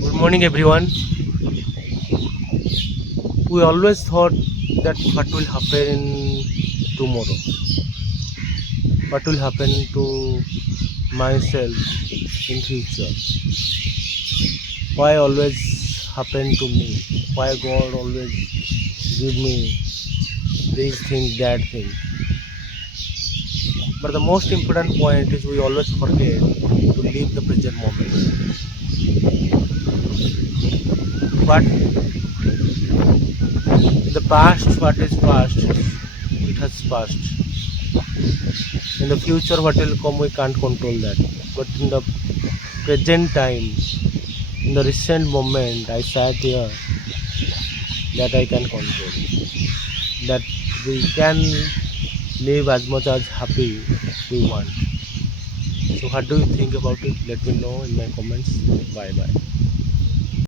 Good morning, everyone. We always thought that what will happen tomorrow, what will happen to myself in future, why always happen to me, why God always give me this thing, that thing. But the most important point is we always forget to live the present moment. But in the past, what is past, it has passed. In the future, what will come, we can't control that. But in the present time, in the recent moment, I sat here that I can control, that we can live as much as happy we want. So, what do you think about it? Let me know in my comments. Bye bye.